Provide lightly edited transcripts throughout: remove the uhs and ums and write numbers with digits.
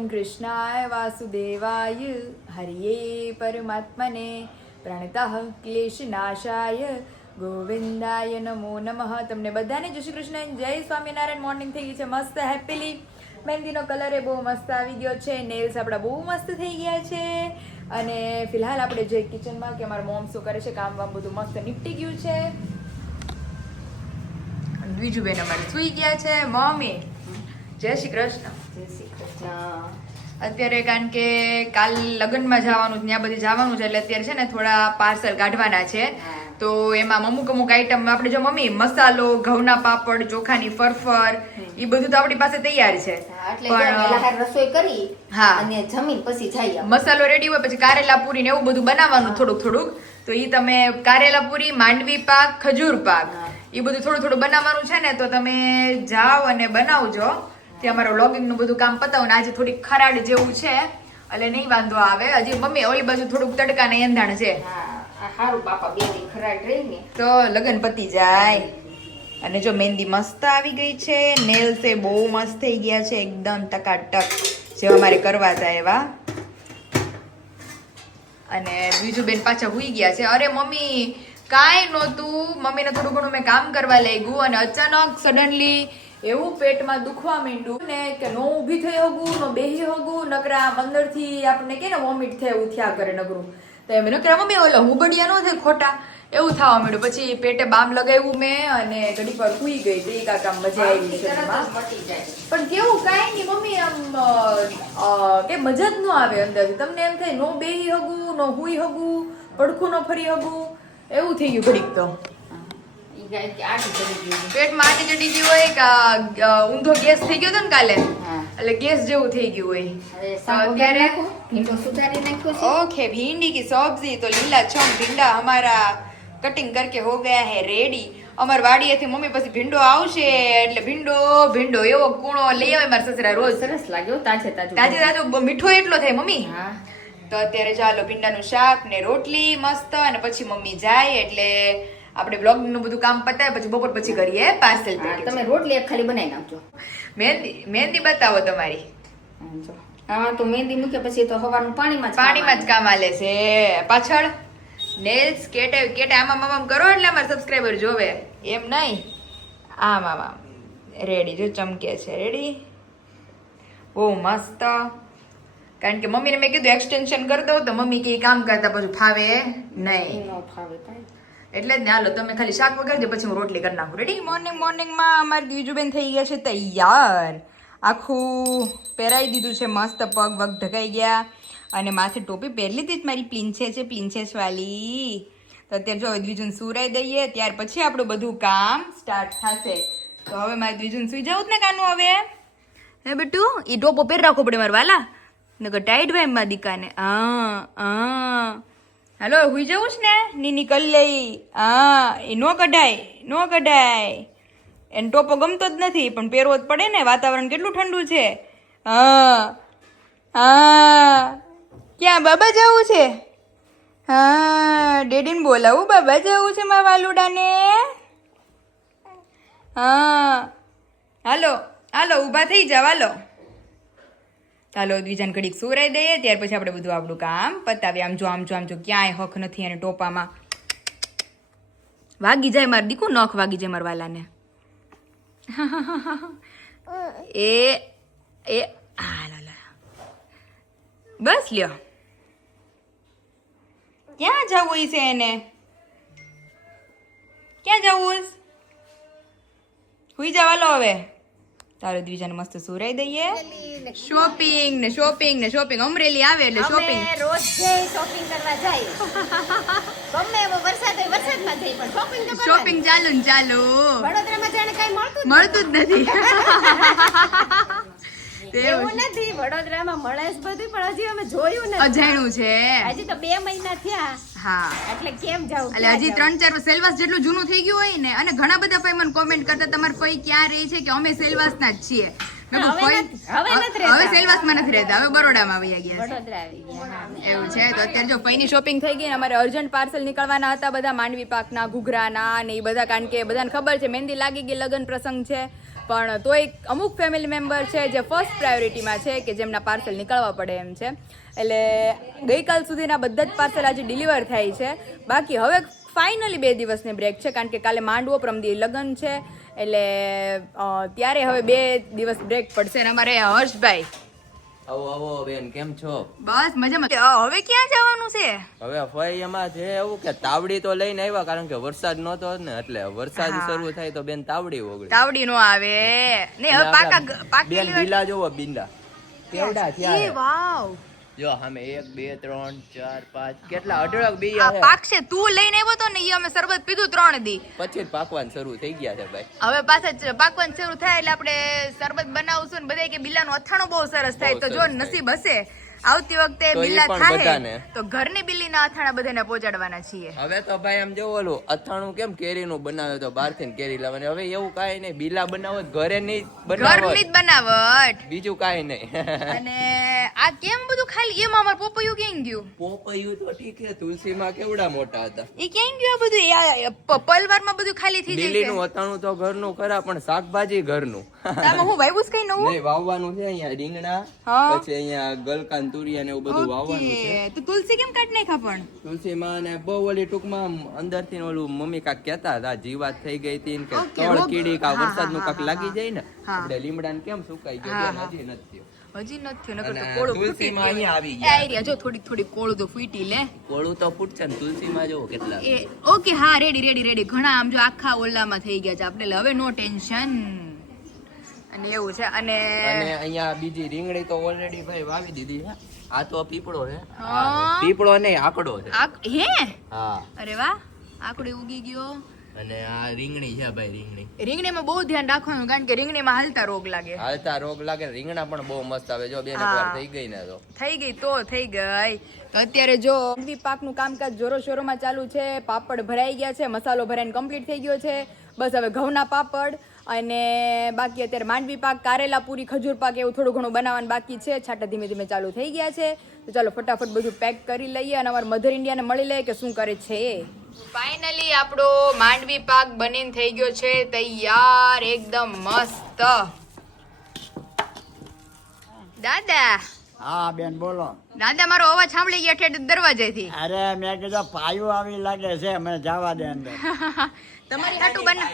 ઓમ કૃષ્ણાય વાસુદેવાય હરિયે પરમાત્મને પ્રણતઃ ક્લેશનાશાય ગોવિંદાય નમો નમઃ. તમને બધાને જય શ્રી કૃષ્ણ, જય સ્વામિનારાયણ. મોર્નિંગ થઈ ગઈ છે મસ્ત હેપીલી. મહેંદીનો કલર એ બહુ મસ્ત આવી ગયો છે, નેલ્સ આપણા બહુ મસ્ત થઈ ગયા છે. અને ફિલહાલ આપણે જે કિચનમાં કે અમારા મોમ શું કરે છે, કામ વામ બધું મસ્ત નીપટી ગયું છે. બીજું બેન અમારે સુઈ ગયા છે. મમ્મી જય શ્રી કૃષ્ણ. જય શ્રી કૃષ્ણ. અત્યારે કારણ કે કાલ લગ્નમાં જવાનું, ત્યાં બધી જવાનું છે, એટલે અત્યારે છે ને થોડા પાર્સલ કાઢવાના છે. તો એમાં અમુક આઈટમ આપણે જો મમ્મી મસાલો, ઘઉંના પાપડ, ચોખાની ફરફર એ બધું તો આપણી પાસે તૈયાર છે. પણ રસોઈ કરી હા અને જમીન પછી જઈએ. મસાલો રેડી હોય, પછી કારેલા પૂરી ને એવું બધું બનાવવાનું થોડુંક. તો ઈ તમે કારેલા પૂરી, માંડવી પાક, ખજૂર પાક એ બધું થોડું બનાવવાનું છે ને, તો તમે જાઓ અને બનાવજો. ત્યાં અમારું વ્લોગિંગ નું બધું કામ પતાવો ને આજે થોડીક ખરાડ જેવું છે એટલે નહીં વાંધો આવે. હજી મમ્મી ઓલી બાજુ થોડુંક તડકા ને એંધાણ છે. હારું બાપા બે દી ખરાડ રહી ને તો લગન પતી જાય. અને જો મહેંદી મસ્ત આવી ગઈ છે, નેલ્સ એ બહુ મસ્ત થઈ ગયા છે, એકદમ ટકાટક જેવા અમારે કરવા હતા એવા. અને બીજું બેન પાછા હુઈ ગયા છે. અરે મમ્મી કાંઈ નહોતું, મમ્મીને થોડું ઘણું મેં કામ કરવા લાગ્યું અને અચાનક સડનલી એવું પેટમાં દુખવા માંડ્યું ને કે નો ઊભી થઈ હોગું, નો બેહી હોગું, નકરા અંદરથી આપણને કે ને વોમિટ થાય એવું થયા કરે નકરું. તો એમ નકરા મમ્મી ઓલા હુબડિયા ન થાય ખોટા એવું થવા માંડ્યું. પછી પેટે બામ લગાવ્યું મેં અને ઘડી પર સુઈ ગઈ. તો એ કાકા મજા આવી છે એમાં. પણ કેવું કાંઈ નહીં મમ્મી, આમ કે મજા જ ન આવે અંદરથી. તમને એમ થાય નો બેહી હોગું, નો હુઈ હોગું, પડખું ન ફરી હોગું, એવું થઈ ગયું ઘડીક. તો પેટમાં આટી ચડી ગયું હોય કે ઊંધો ગેસ થઈ ગયો હતો ને કાલે, એટલે ગેસ જેવું થઈ ગયું હોય. અત્યારે ભીંડો સુધારી નાખ્યો છે. ओके भिंडी की सब्जी तो लीला छम भींडा हमारा कटिंग करके हो गया है रेडी. અમાર વાડીએથી મમ્મી પછી ભીંડો આવશે એટલે ભીંડો એવો કૂણો લઈ આવે મારા સસરા રોજ. સરસ લાગ્યો, તાજો મીઠો એટલો થાય મમ્મી. તો અત્યારે ચાલો ભીંડાનું શાક ને રોટલી મસ્ત, અને પછી મમ્મી જાય એટલે આપણે બ્લોગ નું બધું કામ પતાય પછી બપોર પછી કરીએ પાર્સલ. તમે રોટલી એક ખાલી બનાવી નાખજો. મહેંદી બતાવો તમારી. હા તો મહેંદી મૂકે પછી તો હવાનું પાણીમાં જ કામ આલે છે. પાછળ નેલ્સ કેટે આમ કરો એટલે અમારા સબસ્ક્રાઇબર જોવે, એમ નહીં આમ રેડી. જો ચમકે છે રેડી, બહુ મસ્ત. કારણ કે મમ્મીને મેં કીધું એક્સટેન્શન કરી દઉં તો મમ્મી કે કામ કરતા પછી ફાવે નહીં, એટલે જ ને. હાલો તમે ખાલી શાક વગાડી દો પછી હું રોટલી કરી નાખું. રેડી. મોર્નિંગમાં અમારી દીજુબેન થઈ ગયા છે તૈયાર. આખું પહેરાવી દીધું છે મસ્ત, પગ વગ ઢકાઈ ગયા અને માથે ટોપી પહેરી લીધી મારી પ્રિન્સેસ વાલી. તો અત્યારે જો દ્વિજુને સુરાઈ દઈએ ત્યાર પછી આપણું બધું કામ સ્ટાર્ટ થશે. તો હવે મારે દ્વિજુને સુઈ જવું જ ને કાનું હવે. હે બેટુ એ ટોપો પહેરી રાખવો પડે મારા વાલા, નકર ટાઈટ હોય એમાં દીકાને. હાલો હુઈ જવું છે ને, નીની કરી લઈ. એ નો કઢાય. એને ટોપો ગમતો જ નથી પણ પહેરવો જ પડે ને, વાતાવરણ કેટલું ઠંડુ છે. ક્યાં બાબા જવું છે? ડેડીને બોલાવું, બાબા જવું છે મારા વાલુડાને. હાલો ઊભા થઈ જાવ. ચાલો દ્વિજાને ઘડીક સુરાઈ દઈએ ત્યાર પછી આપણે બધું આપણું કામ પતાવીએ. આમ જો ક્યાંય હક નથી અને ટોપામાં વાગી જાય મારે દીકું, નખ વાગી જાય મારા વાલાને. બસ લ્યો. ક્યાં જવું છે એને? ક્યાં જવું? હુઈ જવા લો હવે. તારો દ્વિજાને મસ્ત સુરાઈ દઈએ. શોપિંગ અમરેલી આવે એટલે શોપિંગ રોજ શોપિંગ કરવા જાય. ગમે એવો વરસાદ હોય વરસાદમાં જઈ પણ શોપિંગ ચાલુ. વડોદરામાં જાણે કઈ મળતું જ નથી. એવું નથી, વડોદરામાં મળે જ બધું પણ હજી અમે જોયું નથી, અજાણ્યું છે. હજી તો 2 મહિના થયા. હા એટલે કેમ જાવું? એટલે હજી 3-4 સેલવાસ જેટલું જૂનું થઈ ગયું હોય ને. અને ઘણા બધા ભાઈ મને કોમેન્ટ કરતા તમારે ફઈ ક્યાં રહે છે કે અમે સેલવાસના જ છીએ. હવે સેલવાસમાં નથી રહેતા, હવે બરોડામાં આવી ગયા છે. એવું છે. તો અત્યારે જો ફઈની શોપિંગ થઈ ગઈ. અમારે અર્જન્ટ પાર્સલ નીકળવાના હતા બધા માંડવી પાકના, ઘૂઘરાના ને એ બધા, કારણ કે બધાને ખબર છે મહેંદી લાગી ગઈ, લગ્ન પ્રસંગ છે. પણ તોય અમુક ફેમિલી મેમ્બર છે જે ફર્સ્ટ પ્રાયોરિટીમાં છે કે જેમના પાર્સલ નીકળવા પડે એમ છે. એટલે ગઈકાલ સુધીના બધા જ પાર્સલ આજે ડિલિવર થાય છે. બાકી હવે ફાઇનલી 2 દિવસની બ્રેક છે, કારણ કે કાલે માંડવો, પ્રમદી લગ્ન છે, એટલે ત્યારે હવે 2 દિવસ બ્રેક પડશે. અને અમારે હર્ષભાઈ, આવો આવો બેન, કેમ છો? બસ મજામાં. હવે ક્યાં જવાનું છે? હવે ફઈ એમાં છે એવું કે તાવડી તો લઈને આવ્યા, કારણ કે વરસાદ નહોતો ને, એટલે વરસાદ શરૂ થાય તો બેન તાવડી ઓગળી. તાવડી નો આવે નહીં. હવે પાકા બેન બીલા જોવો, બિંદા કેવડા થયા એ છે. વાવ, જો સામે 1 2 3 4 5 કેટલા 18 બીયા આ છે. પાકશે. તું લઈને આવ્યો તો ને, ઈ અમે શરબત પીધું 3 દી. પછી જ પાકવાનું શરૂ થઈ ગયા છે ભાઈ. હવે પાછા પાકવાનું શરૂ થાય એટલે આપણે શરબત બનાવશું ને બધા કે બિલાનું અથાણું બહુ સરસ થાય. તો જો નસીબ હશે આવતી વખતે તો ઈ બિલા પણ થાય બધાને. તો ઘરની બિલ્લીના અથાણા બધાને પહોંચાડવાના છીએ. હવે તો ભાઈ આમ જો ઓલું અથાણું કેમ કેરીનું બનાવે તો બહારથી ને કેરી લાવવાની, હવે એવું કાંઈ નહીં. બિલા બનાવો ઘરે નહીં ઘરની જ બનાવટ, બીજું કાંઈ નહીં. અને આ કેમ બધું ખાલી એમાં અમાર પોપૈયું ક્યાં ગયું? પોપૈયું તો ઠીક છે, તુલસીમાં કેવડા મોટા હતા. એ ક્યાં ગયું? આ બધું પલવારમાં બધું ખાલી થઈ જાય છે. લીલીનું અથાણું તો ઘરનું ખરા, પણ શાકભાજી ઘરનું. આમાં હું વાવ્યું છે કઈ નવું? નહીં, વાવવાનું છે અહીંયા રીંગણા, હા. પછી અહીંયા ગલકાન, તુરિયા ને એવું બધું વાવવાનું છે. ઓકે, તો તુલસી કેમ કાઢી નાખ્યા? પણ તુલસીમાં ને બહુ ઓલી ટૂંકમાં અંદરથી ઓલું મમ્મી કાક કહેતા હતા જીવાત થઈ ગઈ હતી ને કે ઓકે, તળ રોગ. કીડી કા હા, વરસાદનું હા, કાક હા, લાગી જાય ને, હા. આપણે લીમડાને કેમ સુકાઈ ગયો, હા, બેન હા. હજી નથી થયું. હજી નથી થયું. નકર તો અને કોળું ફૂટી તુલસીમાં ગયું. અહીંયા આવી એ ગયા. આઈ રહ્યા, જો થોડી થોડી કોળું તો ફૂટી લે. કોળું તો ફૂટશે ને, તુલસીમાં જોવો કેટલા. એ ઓકે, હા, રેડી રેડી રેડી. ઘણા આમ જો આખા ઓલામાં થઈ ગયા છે આપણે, એટલે હવે નો ટેન્શન. અને એવું છે. અને અહીંયા બીજી રીંગણી તો ઓલરેડી ભાઈ વાવી દીધી છે. આ તો પીપળો છે. હા. પીપળો નહીં, આકડો છે. હે, હા. અરે વાહ, આકડી ઉગી ગયો. અને આ રીંગણી છે ભાઈ, રીંગણી. રીંગણીમાં બહુ ધ્યાન રાખવાનું, કારણ કે રીંગણીમાં હાલતા રોગ લાગે. હાલતા રોગ લાગે. રીંગણા પણ બહુ મસ્ત આવે, જો બેન હા. એકવાર થઈ ગઈ ને તો થઈ ગઈ તો થઈ ગઈ. તો અત્યારે જો પાકનું કામકાજ જોરો શોરોમાં ચાલુ છે. પાપડ ભરાઈ ગયા છે, મસાલો ભરાઈને કમ્પ્લીટ થઈ ગયો છે. બસ હવે ઘઉંના પાપડ અને બાકી અત્યારે માંડવી પાક, કારેલા પૂરી, ખજૂર પાક એવું થોડું ઘણું બનાવવાનું બાકી છે. છાટા ધીમે ધીમે ચાલુ થઈ ગયા છે. તો ચાલો ફટાફટ બધું પેક કરી લઈએ અને અમારા મધર ઇન્ડિયાને મળી લઈએ કે શું કરે છે. ફાઇનલી આપણો માંડવી પાક બનીને થઈ ગયો છે તૈયાર, એકદમ મસ્ત. દાદા, હા બેન બોલો. દાદા મારો અવાજ સાંભળી ગયા ઠેઠ દરવાજેથી. અરે મેં કીધું પાયું આવી લાગે છે, મને જવા દે અંદર. તમારી હાટું બના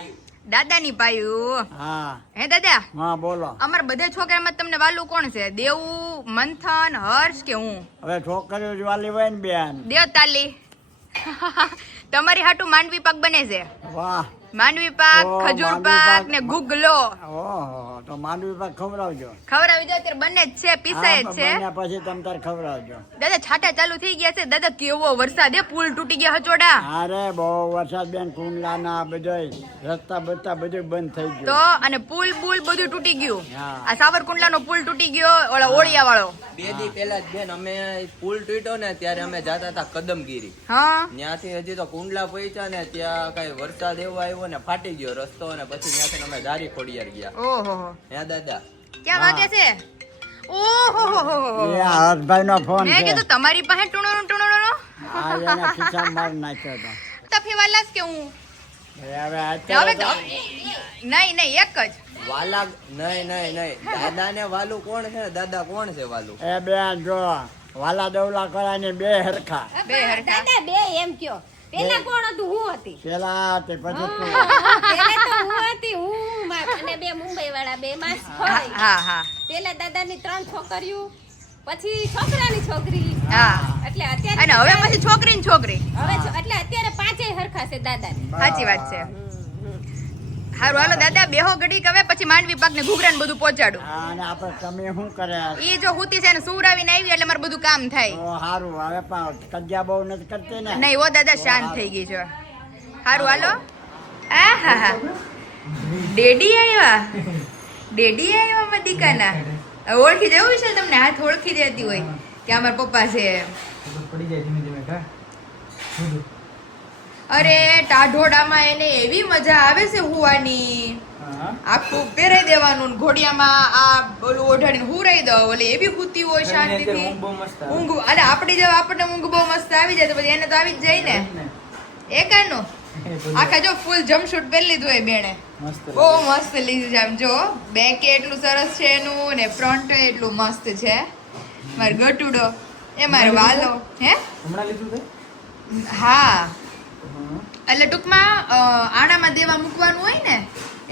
દાદાની પાયું. હા હે દાદા, હા બોલો. અમારા બધા છોકરામાં તમને વાલું કોણ છે? દેવું, મંથન, હર્ષ કે હું? હવે છોકરીઓ જ વાલી હોય ને બેન. દેવતાલી. તમારી હાટું માંડવી પાક બને છે. વાહ. માંડવી પાક, ઓહ, ખજૂર માંડવી પાક પાક. ને ગુગલો ઓહો, તો માંડવી પાક ખવડાવજો. ખવડાવી દો. અત્યારે બને જ છે, પીસાય જ છે. બન્યા પછી તમે તાર ખવડાવજો. દાદા છાટા ચાલુ થઈ ગયા છે. દાદા કેવો વરસાદ, એ પુલ તૂટી ગયા હચોડા. અરે બહુ વરસાદ બેન, કુંડલા ના બધોય રસ્તા બસ્તા બધું બંધ થઈ તો ગયું. અને પુલ બુલ બધું તૂટી ગયું. હા. આ સાવરકુંડલાનો પુલ તૂટી ગયો, ઓલા ઓળિયા વાળો. 2 દી પહેલા જ બેન અમે પુલ તૂટ્યો ને ત્યારે અમે જતા હતા કદમગીરી. હા, ત્યાંથી હજી તો કુંડલા પહોંચ્યા ને ત્યાં કઈ વરસાદ એવો આવ્યો ને ફાટી ગયો રસ્તો, અને પછી ત્યાંથી અમે ધારી ખોડિયાર ગયા. ઓહો, હે દાદા? ક્યાં વાગે છે? ઓહો, એ હર્ષભાઈ નો ફોન મેં છે. કીધું તમારી પાસે ટુણો હા એને ખિસ્સામાં મારી નાખ્યો હતો. તફીવાલા કે હું હવે હવે અત્યારે તો નહીં નહીં એક જ. વાલા નહીં નહીં નહીં, દાદા ને વાલું કોણ છે? દાદા કોણ છે વાલું? એ બેન જો વાલા દવલા કરાય બે હરખા. બે હરખા. દાદા બે એમ કયો. પેલા કોણ હતું? હું હતી. પેલા તે પછી તું. પેલા તો હું હતી, હું અને બે મુંબઈ વાળા, બે માસ ફઈ. હા હા પેલા દાદાની 3 છોકરીઓ, પછી છોકરાની છોકરી. હા. એટલે અત્યારે અને હવે પછી છોકરી ને છોકરી. એટલે અત્યારે 5 હરખા છે દાદાની. સાચી વાત છે. હારું હાલો દાદા બેહો ઘડીક, હવે પછી માંડવી પાક ને ઘૂઘરા ને બધું પહોંચાડું. હા, અને આપણે તમે શું કરે ઈ જો હુતી છે ને સુવરાવીને આવી એટલે મારે બધું કામ થાય. તો સારું. હવે પણ કજ્જા બહુ નથી કરતી ને. નહીં ઓ દાદા, શાંત થઈ ગઈ છે. હારું હાલો. આહા, ડેડી આવ્યા. ડેડી આવ્યા મદિકાના. ઓળખી જવું વિશે તમને, હાથ ઓળખી દેતી હોય કે અમારા પપ્પા છે. અરે ટાઢોડામાં એને એવી મજા આવે છે હુવાની. આખું પહેરાઈ દેવાનું ને ઘોડિયામાં આ ઓલું ઓઢાડીને હુરાઈ દો. ઓલી એવી હુતી હોય શાંતિથી. ઊંઘ અને આપણી જેવા આપણને ઊંઘ બહુ મસ્ત આવી જાય તો પછી એને તો આવી જ જાય ને. એ કાનું આખા જો ફૂલ જમશૂટ પહેરી લીધું એ બેણે મસ્ત બહુ મસ્ત લીધું છે આમ જો બેક એટલું સરસ છે એનું ને ફ્રન્ટ એટલું મસ્ત છે મારો ગટુડો એ મારો વાલો હે હમણાં લીધું તે હા એટલે ટૂંકમાં આણામાં દેવા મૂકવાનું હોય ને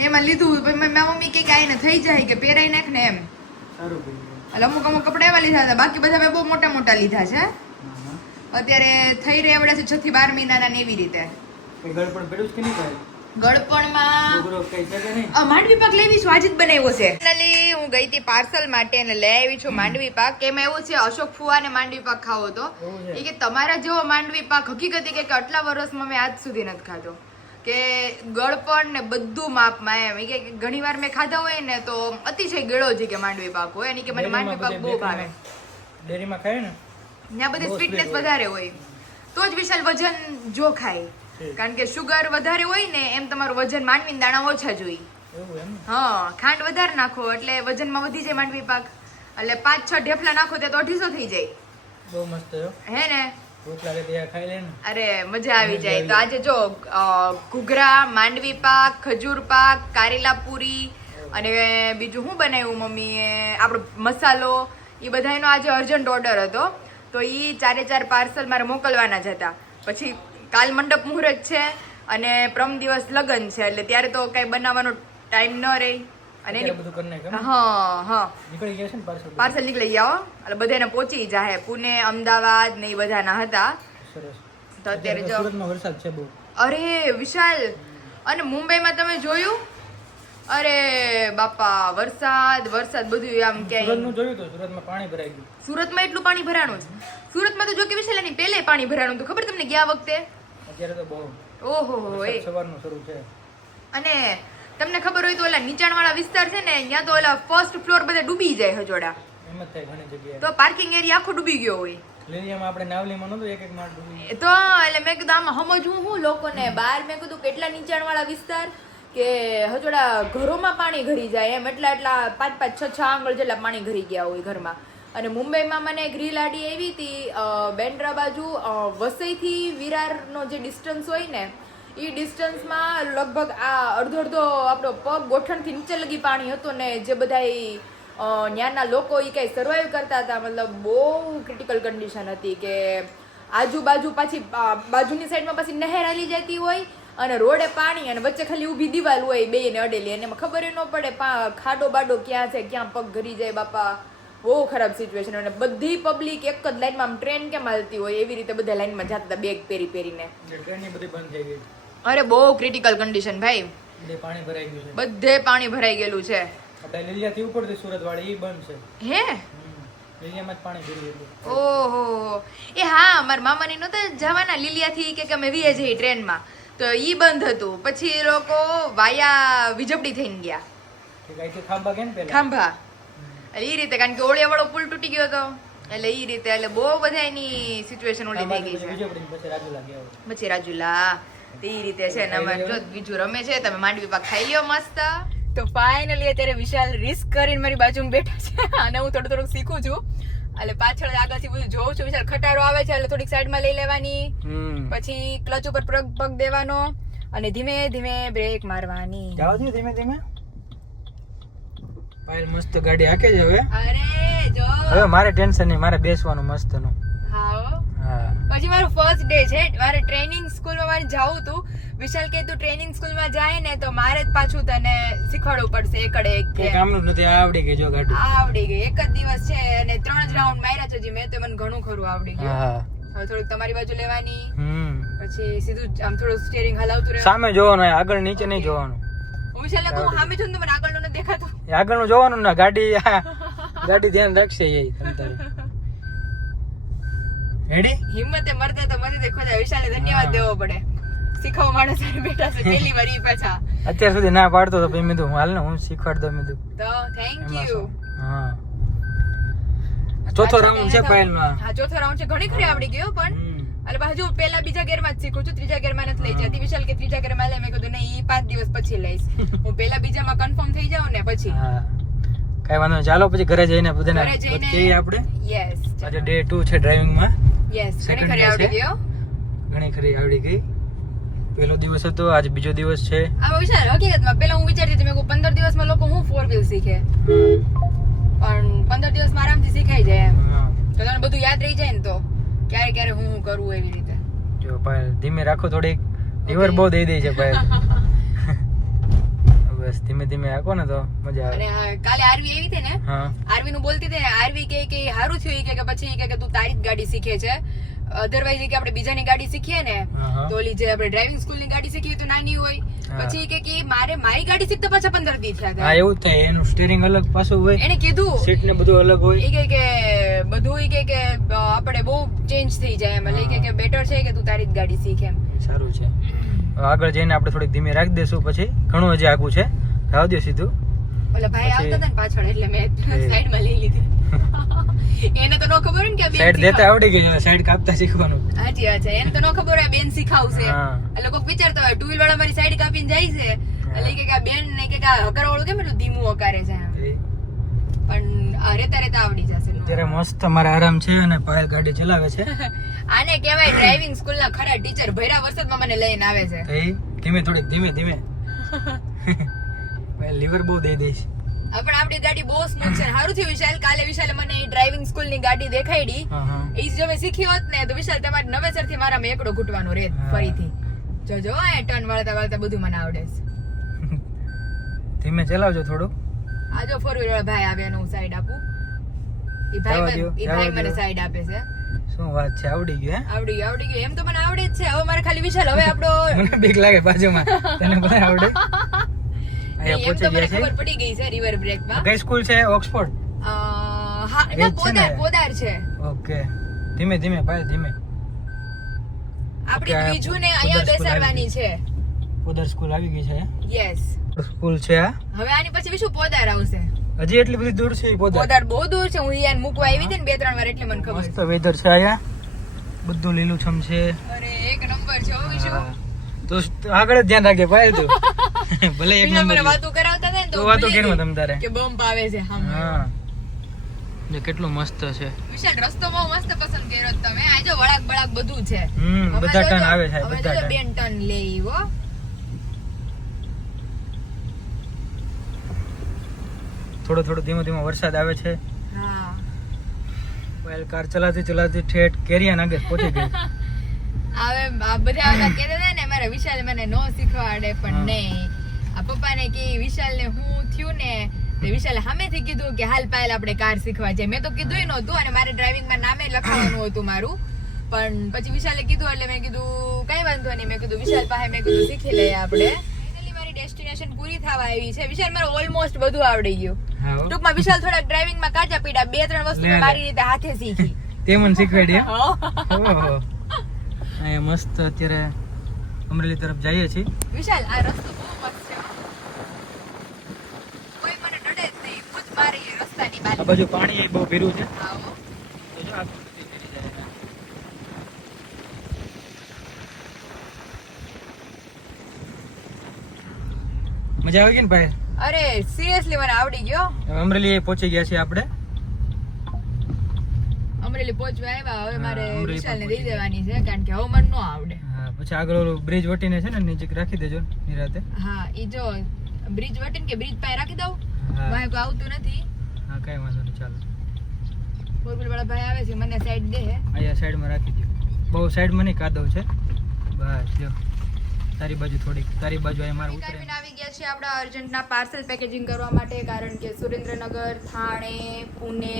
એમાં લીધું પછી મારી મમ્મી કે આઈને થઈ જાય કે પહેરાઈ નાખ ને એમ સારું કર્યું એટલે અમુક અમુક કપડા એવા લીધા હતા બાકી બધા મેં બહુ મોટા મોટા લીધા છે અત્યારે થઈ રહ્યા છે 6 થી 12 મહિનાના ને એવી રીતે કઈ ગળ પણ પડ્યું છે કે નહીં ભાઈ ગળપણમાં છોકરો કઈ છે કે નહીં માંડવી પાક લેવી છું આજે જ બનાવ્યો છે ફાઇનલી હું ગઈ હતી પાર્સલ માટે અને લઈ આવી છું માંડવી પાક એમાં એવું છે અશોક ફુવાને માંડવી પાક ખાવો હતો એવું છે? એ કે તમારા જેવો માંડવી પાક હકીકત કે આટલા વર્ષમાં મેં આજ સુધી નથી ખાધો કે ગળપણ ને બધું માપમાં એમ ઈ કે ઘણી વાર મેં ખાધા હોય ને તો અતિશય ગળો છે કે માંડવી પાક હોય અને કે મને માંડવી પાક બહુ ભાવે ડેરીમાં ખાય ને ત્યાં બધી બહુ સ્વીટનેસ sweet હોય. વધારે હોય તો જ વિશાલ વજન જો ખાય કારણ કે શુગર વધારે હોય ને એમ તમારું વજન માંડવી દાણા ઓછા જોઈએ એવું એમ ને? હા ખાંડ વધારે નાખો એટલે વજનમાં વધી જાય માંડવી પાક એટલે 5-6 ઢેફલા નાખો તે તો 250 થઈ જાય બહુ મસ્ત છે હો. હે ને ભૂખ લાગે ત્યાં ખાઈ લે ને અરે મજા આવી જાય તો આજે જો ઘૂઘરા માંડવી પાક ખજૂર પાક કારેલા પૂરી અને બીજું શું બનાવ્યું મમ્મીએ આપણો મસાલો એ બધાનો આજે અર્જન્ટ ઓર્ડર હતો તો એ 4 પાર્સલ મારે મોકલવાના જ હતા પછી કાલ મંડપ મુહૂર્ત છે અને પ્રમ દિવસ લગ્ન છે એટલે ત્યારે તો કઈ બનાવવાનો ટાઈમ ન રહે અને અત્યારે બધું કરી નાખ એમ? હા નીકળી ગયા છે ને પાર્સલ પાર્સલ નીકળી જાઓ એટલે બધાને પહોંચી જાય પુણે અમદાવાદ ને એ બધાના હતા સરસ તો અત્યારે જો સુરતમાં વરસાદ છે બહુ અરે વિશાલ અને મુંબઈમાં તમે જોયું અરે બાપા વરસાદ બધું આમ ક્યાંય સુરતનું જોયું તો સુરતમાં પાણી ભરાઈ ગયું સુરતમાં એટલું પાણી ભરાણું છે સુરતમાં તો જો કે વિશાલ એની પહેલે પાણી ભરાણું તો ખબર તમને ગયા વખતે અત્યારે તો બહુ ઓહો એ વરસાદ સવારનું શરૂ છે અને તમને ખબર હોય તો ઓલા નીચાણવાળા વિસ્તાર છે ને ત્યાં તો ઓલા ફર્સ્ટ ફ્લોર બધા ડૂબી જાય હજોડા એમ જ થાય ઘણી જગ્યાએ તો પાર્કિંગ એરિયા આખો ડૂબી ગયો હોય લીલિયામાં આપણે નાવલીમાં નહોતું એક માળ ડૂબી એ તો એટલે મેં કીધું આમાં સમજવું હું લોકોને બહાર મેં કીધું કેટલા નીચાણવાળા વિસ્તાર કે હજોડા ઘરોમાં પાણી ઘરી જાય એમ એટલા 5-6 આંગળ જેટલા પાણી ઘરી ગયા હોય ઘરમાં અને મુંબઈમાં મને એક રીલ આડી આવી હતી બેન્ડ્રા બાજુ વસઈથી વિરારનો જે ડિસ્ટન્સ હોય ને એ ડિસ્ટન્સમાં લગભગ આ અડધો આપણો પગ ગોઠણથી નીચે લગી પાણી હતું ને જે બધા ત્યાંના લોકો એ કઈ સર્વાઈવ કરતા હતા મતલબ બહુ ક્રિટિકલ કન્ડિશન હતી કે આજુબાજુ પાછી બાજુની સાઈડમાં પાછી નહેર હાલી જતી હોય અને રોડે પાણી અને વચ્ચે ખાલી ઊભી દિવાલ હોય બે ને અડેલી અને એમાં ખબર ન પડે ખાડો બાડો ક્યાં છે ક્યાં પગ ઘરી જાય બાપા બહુ ખરાબ સિચ્યુએશન અને બધી પબ્લિક એક જ લાઈનમાં આમ ટ્રેન કેમ હાલતી હોય એવી રીતે બધા લાઈનમાં જતા હતા બેગ પહેરીને ટ્રેનની બધી બંધ થઈ ગઈ અરે બહુ ક્રિટિકલ કન્ડિશન ભાઈ બધે પાણી ભરાઈ ગયું છે બધે પાણી ભરાઈ ગયેલું છે આપણે લીલિયાથી ઉપરથી સુરત વાળી એ બંધ છે હે લીલિયામાં જ પાણી ભરી ગયું ઓહો એ હા મારા મામાની નહોતા જવાના લીલિયાથી કે અમે વીએ જઈએ ટ્રેનમાં તો ઈ બંધ હતું પછી એ લોકો વાયા વિજપડી થઈને ગયા ઠીક અહીંથી ખાંભા કેમ પેલા ખાંભા એટલે ઈ રીતે કારણ કે ઓળિયા વાળો પુલ તૂટી ગયો હતો એટલે ઈ રીતે એટલે બહુ બધા એની સિચ્યુએશન ઓલી થઈ ગઈ છે વિજયપુરી પછી રાજુલા ગયા હોય. પછી રાજુલા તો ઈ રીતે છે ને અમારે જો બીજું રમે છે તમે માંડવી પાક ખાઈ લ્યો મસ્ત તો ફાઇનલી અત્યારે વિશાલ રિસ્ક કરીને મારી બાજુમાં બેઠા છે અને હું થોડું શીખું છું એટલે પાછળ આગળથી બધું જોઉં છું વિશાલ ખટારો આવે છે એટલે થોડીક સાઈડમાં લઈ લેવાની પછી ક્લચ ઉપર પગ દેવાનો અને ધીમે ધીમે બ્રેક મારવાની જાવ છો ધીમે ધીમે પાયલ મસ્ત ગાડી હાકે છે હવે અરે જો હવે મારે ટેન્શન નહીં મારે બેસવાનું મસ્ત નું હા હા પછી મારું ફર્સ્ટ ડે છે મારે ટ્રેનિંગ સ્કૂલમાં મારે જવું હતું વિશાલ કે તું ટ્રેનિંગ સ્કૂલમાં જાય ને તો મારે જ પાછું તને શીખવાડવું પડશે એકડે એક કઈ કામનું નથી આવડી ગઈ જો ગાડી આવડી ગઈ એક જ દિવસ છે અને 3 જ રાઉન્ડ માર્યા છે હજી મેં તો મને ઘણું ખરું આવડી ગયું હા હવે થોડુંક તમારી બાજુ લેવાની પછી સીધું આમ થોડું સ્ટીયરિંગ હલાવતું રહેવાનું સામે જોવાનું આગળ નીચે નહીં જોવાનું હું વિશાલને કહું સામે જોઉં તો મને આગળનું નથી દેખાતું આગળનું જોવાનું ના ગાડી ગાડી ધ્યાન રાખશે એ રેડી હિંમતે મરતા તો મને દેખો વિશાલને ધન્યવાદ દેવો પડે શીખવા માણસ બેઠા છે પહેલી વાર ઈ પાછા અત્યાર સુધી ના પાડતો તો મેં કીધું હાલ ને હું શીખવાડ દઉં મેં કીધું તો થેન્ક યુ હા ચોથો રાઉન્ડ છે પાયલ નો હા ચોથો રાઉન્ડ છે ઘણી ખરી આવડી ગયો પણ એટલે બાજુ પેલા બીજા ગેરમાં જ શીખું છું ત્રીજા ગેરમાં નથી લઈ જતી વિશાલ કે ત્રીજા ગેરમાં લે મેં કીધું નહીં ઈ 5 દિવસ પછી લઈશ હું પેલા બીજામાં કન્ફર્મ થઈ જાઉં ને પછી હા કઈ વાંધો નહીં ચાલો પછી ઘરે જઈને બધાને ઘરે જઈને કહીએ આપણે યસ આજે ડે 2 છે ડ્રાઇવિંગ માં યસ ઘણી Second ખરી day આવડી છે. ગયો ઘણી ખરી આવડી ગઈ પહેલો દિવસ હતો, આજ બીજો દિવસ છે. આ વિશાલ હકીકતમાં પેલા હું વિચારતી હતી મેં કહું 15 દિવસમાં લોકો હું 4 વ્હીલ શીખે, પણ 15 દિવસમાં આરામથી શીખાઈ જાય એમ. હા. તો તને બધું યાદ રહી જાય ને તો ક્યારે ક્યારે હું કરવું એવી રીતે. જો પાયલ ધીમે રાખો, થોડીક લીવર બહુ દઈ દે છે પાયલ. બસ ધીમે ધીમે રાખો ને તો મજા આવે. અને કાલે આરવી એવી હતી ને, હા આરવી નું બોલતી હતી ને, આરવી કે હારું થયું ઈ કે પછી ઈ કે તું તારી જ ગાડી શીખે છે, અધરવાઇઝ કે આપણે બીજાની ગાડી શીખીએ ને હા. તો ઓલી જે આપણે ડ્રાઇવિંગ સ્કૂલ ની ગાડી શીખીએ તો નાની હોય, હા. પછી ઈ કે મારી ગાડી શીખતા પાછા 15 દી થયા હા હતા. એવું જ થાય, એનું સ્ટીરિંગ અલગ પાછું હોય, એને કીધું સીટ ને બધું અલગ હોય. ઈ કે બધું ઈ કે આપણે બહુ ચેન્જ થઈ જાય એમ, એટલે કે બેટર છે કે તું તારી જ ગાડી શીખ એમ. સારું છે. હવે આગળ જઈને આપણે થોડીક ધીમે રાખી દેશું, પછી ઘણું હજી આગું છે, રાવ દે સીધું. ઓલા ભાઈ પછી- આવતા હતા ને પાછળ એટલે મેં સાઈડમાં લઈ લીધી. એને તો ન ખબર હોય ને કે આ બેન સાઈડ દેતા શીખવાડે. આવડી ગઈ, સાઈડ કાપતા શીખવાનું. હાજી અચ્છા, એને તો ન ખબર હોય આ બેન શીખાવશે. હા. એટલે લોકો વિચારતા હોય 2 વ્હીલ વાળા મારી સાઈડ કાપીને જાય છે, એટલે ઈ કે આ બેન ને કે આ હકાર વાળું કેમ એટલું ધીમું હકારે છે એમ. એ પણ આ રેતા રેતા આવડી જશે. અત્યારે મસ્ત અમારે આરામ છે અને પાયલ ગાડી ચલાવે છે. આને કહેવાય ડ્રાઇવિંગ સ્કૂલ ના ખરા ટીચર. ભર્યા વરસાદમાં મને લઈને આવે છે. એ ધીમે થોડીક ધીમે ધીમે. પાયલ લીવર બહુ દઈ દઈશ. પણ આપણી ગાડી બહુ સ્મૂથ છે. સારું થયું વિશાલ, કાલે વિશાલે મને ડ્રાઇવિંગ સ્કૂલ ની ગાડી દેખાડી. હા હા ઈ જો મેં શીખી હોત ને તો વિશાલ તમારે નવેસર થી મારામાં એકડો ઘૂંટવાનો રેત હા. ફરીથી. જોજો આ ટર્ન વાળતા વાળતા બધું મને આવડે છે. ધીમે ચલાવજો થોડું. આ જો 4 વ્હીલર વાળા ભાઈ આવે એનું હું સાઈડ આપું. ઈ જવા ભાઈ દ્યો, મને જવા દ્યો. સાઈડ આપે છે. શું વાત છે, આવડી ગયું આવડી ગયું એમ તો મને આવડે જ છે. હવે મારે ખાલી વિશાલ હવે આપણો હે? મને બીક લાગે બાજુમાં, તને બધા આવડે? એમ અહીંયા તો પહોંચી મને ગયા ખબર છે. પડી ગઈ છે રિવર બ્રેક માં. કઈ સ્કૂલ છે? ઓક્સફોર્ડ. હા એ જ ના છે ને? પોદાર છે. ઓકે, ધીમે ધીમે પાયલ ધીમે. આપણી Okay, બીજું ને અહીંયા પોદાર સ્કૂલ બેસાડવાની છે. પોદર સ્કૂલ આવી ગઈ છે. યસ. સ્કૂલ છે આ. હવે આની પછી શું પોદાર આવશે? હજી એટલી બધી દૂર છે પોદર. પોદાર બહુ દૂર છે. હું અહીંયા મૂકવા આવી હતી ને 2-3 વાર એટલે મને ખબર મસ્ત છે. વેધર છે અહીંયા, બધું લીલુંછમ છે. અરે એક નંબર છે હો વિશુ. હા. તો આગળ જ ધ્યાન રાખજે પાયલ તું. ભલે એક પેલા નંબર મને છે. વાતો કરાવતા હતા ને તો તો વાતો ભૂલી કેરમાં ગઈ તમ તારે. કે બમ્પ આવે છે હા. હા ને કેટલું મસ્ત છે. વિશાલ રસ્તો બહુ મસ્ત પસંદ કર્યો છે તમે. આ જો વળાક બળાક બધું છે. બધા ટર્ન આવે છે, હવે બધા જો ટર્ન. 2 ટર્ન લે ઈ હો. થોડો થોડો ધીમો ધીમો વરસાદ આવે છે. હા. પાયલ કાર ચલાવતી ચલાવતી ઠેઠ કેરિયા નાગે પહોંચી ગઈ. હવે આ બધા આવતા કહેતા હતા ને મારા વિશાલ મને નો શીખવાડે પણ હા. નહીં. આ પપ્પાને કે વિશાલ ને હું થયું ને તો વિશાલે સામેથી કીધું કે હાલ પાયલ આપણે કાર શીખવા જાય. મેં તો કીધું નહોતું અને મારે ડ્રાઇવિંગમાં નામે લખાવવાનું હતું મારું, પણ પછી વિશાલે કીધું એટલે મેં કીધું કઈ વાંધો નહીં. મેં કીધું વિશાલ પાસે મેં કીધું શીખી લઈએ આપણે. ફાઇનલી મારી ડેસ્ટિનેશન પૂરી થવા આવી છે. વિશાલ મારે ઓલમોસ્ટ બધું આવડી ગયું. હા હો. ટૂંકમાં વિશાલ થોડાક ડ્રાઇવિંગમાં કાચા પીડા 2-3 વસ્તુ લે, મેં લે. મારી રીતે હાથે શીખી. તે મને શીખવાડી એમ? હા. ઓહો. અહીંયા મસ્ત અત્યારે અમરેલી તરફ જઈએ છીએ. વિશાલ આ રસ્તો બહુ મસ્ત છે હો. કોઈ મને નડે જ નહીં. હું જ મારી રસ્તાની આ બાજુ. બાજુ પાણી એ બહુ ભીરું છે. આવો. તો જો આ બધી ફેરી જાય એના. મજા આવી ગઈ ને ભાઈ? અરે સિરિયસલી મને આવડી ગયો. હવે અમરેલી પહોંચી ગયા છીએ આપણે. અમરેલી પહોંચવા આવ્યા. હવે મારે હા, અમરેલી વિશાલને પણ દઈ દેવાની છે કારણ કે હવે મને ન આવડે. હા પછી આગળ ઓલું બ્રિજ વટીને છે ને નીચે રાખી દેજો નિરાતે. હા ઈ જો બ્રિજ વટીને કે બ્રિજ પાસે રાખી દઉં. હા વાંહે કોઈ આવતું નથી. હા કઈ વાંધો નહીં, ચાલો. 4 વ્હીલર વાળા ભાઈ આવે છે મને સાઈડ દે હે. અહીંયા સાઈડમાં રાખી દો. બહુ સાઈડમાં નહીં, કાદવ છે. બસ જો તારી બાજુ થોડીક, તારી બાજુ અહીંયા મારે ઉતરે. ટાઈમે આવી ગયા છે આપણા અર્જન્ટના પાર્સલ પેકેજિંગ કરવા માટે, કારણ કે સુરેન્દ્રનગર, થાણે, પુણે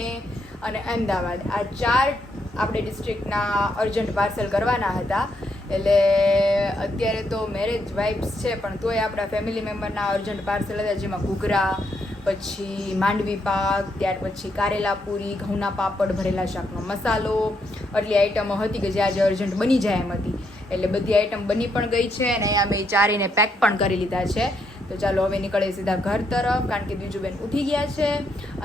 અને અમદાવાદ આ 4 આપણે ડિસ્ટ્રિક્ટના અર્જન્ટ પાર્સલ કરવાના હતા. એટલે અત્યારે તો મેરેજ વાઇબ્સ છે પણ તોય આપણા ફેમિલી મેમ્બરના અર્જન્ટ પાર્સલ હતા, જેમાં ઘૂઘરા, પછી માંડવી પાક, ત્યાર પછી કારેલા પૂરી, ઘઉંના પાપડ, ભરેલા શાકનો મસાલો, આટલી આઈટમો હતી કે જે આજે અર્જન્ટ બની જાય એમ હતી. એટલે બધી આઈટમ બની પણ ગઈ છે અને અહીંયા અમે 4 પેક પણ કરી લીધા છે. તો ચાલો હવે નીકળીએ સીધા ઘર તરફ, કારણ કે બીજુબેન ઉઠી ગયા છે.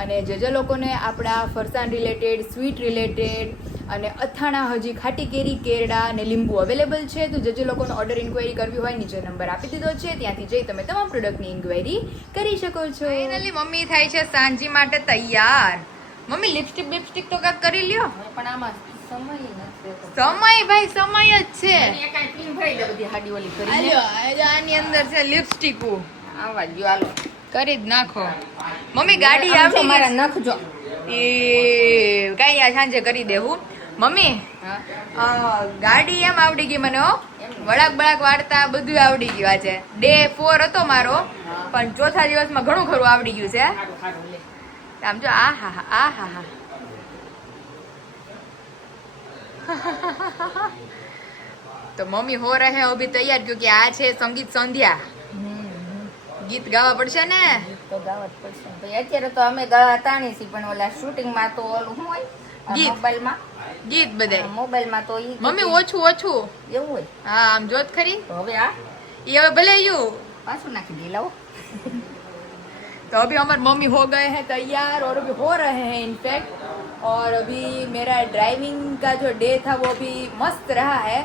અને જે લોકોને આપણા ફરસાણ રિલેટેડ, સ્વીટ રિલેટેડ અને અથાણા, હજી ખાટી કેરી, કેરડા અને લીંબુ અવેલેબલ છે. તો જે લોકોનો ઓર્ડર ઇન્ક્વાયરી કરવી હોય નીચે નંબર આપી દીધો છે, ત્યાંથી જઈ તમે તમામ પ્રોડક્ટની ઇન્ક્વાયરી કરી શકો છો. ફાઇનલી મમ્મી થાય છે સાંજી માટે તૈયાર. મમ્મી લિપસ્ટિક તો કાંઈક કરી લ્યો. પણ આમાં સમય નથી સમય ભાઈ સમય જ છે. એ કાંઈ પીન ભરી દે બધી હાડી ઓલી કરીને આલ્યો, આની અંદર છે લિપસ્ટિક આવા જ ગયો હાલો કરી જ નાખો. મમ્મી ગાડી આમ તો આવડી મારા નખ જો એ કઈ આ સાંજે કરી દેવું. મમ્મી ગાડી એમ આવડી ગઈ મને હો. વળાક બળાક વાળતા બધું આવડી ગયું. આજે ડે 4 હતો મારો, પણ ચોથા દિવસમાં ઘણું ખરું આવડી ગયું છે. આમ જો આ હા હા આ હા હા તો મમ્મી હો રહે હો ભી તૈયાર ક્योंकि આ છે સંગીત સંધ્યા. ગીત ગાવા પડશે ને. તો ગાવત પડશે ભાઈ. અત્યારે તો અમે ગળા તાણી છીએ, પણ ઓલા શૂટિંગમાં તો ઓલું શું હોય ગીત. મોબાઈલમાં ગીત બધાય મોબાઈલમાં તો ઈ મમ્મી ઓછું ઓછું. એવું હોય. હા આમ જોત ખરી. તો હવે આ ये હવે ભલે યુ પાછું નાખી દે લાવો तो अभी हमारे मम्मी हो गए हैं तैयार और अभी हो रहे हैं इनफैक्ट. और अभी मेरा ड्राइविंग का जो डे था वो अभी मस्त रहा है.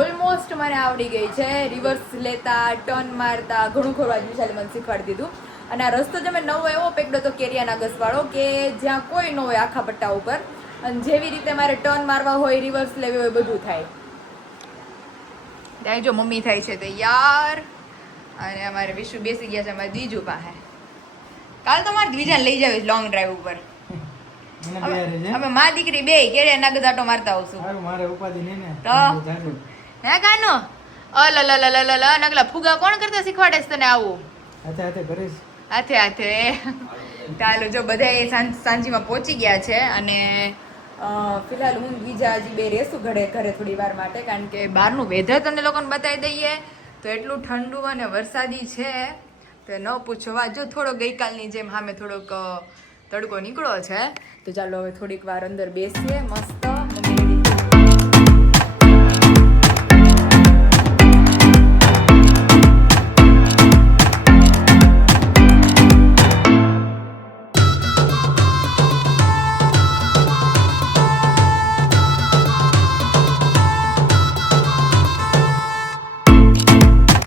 ઓલમોસ્ટ મને આવડી ગઈ છે. રિવર્સ લેતા ટર્ન મારતા ઘણું ખરું આજ વિશાલે મને શીખવાડી દીધું. અને આ રસ્તો જે મેં નવો એવો પકડ્યો તો કેરિયાના ગસવાળો કે જ્યાં કોઈ ન હોય આખા પટ્ટા ઉપર, અને જેવી રીતે મારે ટર્ન મારવા હોય રિવર્સ લેવી હોય બધું થાય. ત્યાં જો મમ્મી થાય છે તૈયાર, અને અમારે વિશુ બેસી ગયા છે અમારે દીજુ પાસે. કાલ તો મારે દ્વિજાને લઈ જાવ લોંગ ડ્રાઈવ ઉપર. અમે મા દીકરી બે કેરે નગદ આટો મારતા આવશું. મારે ઉપાધિ નહીં ને તો હે કાનો નગલા ફુગા કોણ કરતા શીખવાડે છે તને આવું હાથે હાથે કરીશ. હાથે હાથે. ચાલો જો બધા સાંજીમાં પહોંચી ગયા છે, અને ફિલહાલ હું બીજા હજી બે રેસું ઘરે થોડી વાર માટે, કારણ કે બહારનું વેધર તમને લોકોને બતાવી દઈએ તો એટલું ઠંડુ અને વરસાદી છે તો ન પૂછો વાત. જો થોડો ગઈકાલની જેમ સામે થોડોક તડકો નીકળો છે. તો ચાલો હવે થોડીક વાર અંદર બેસીએ મસ્ત.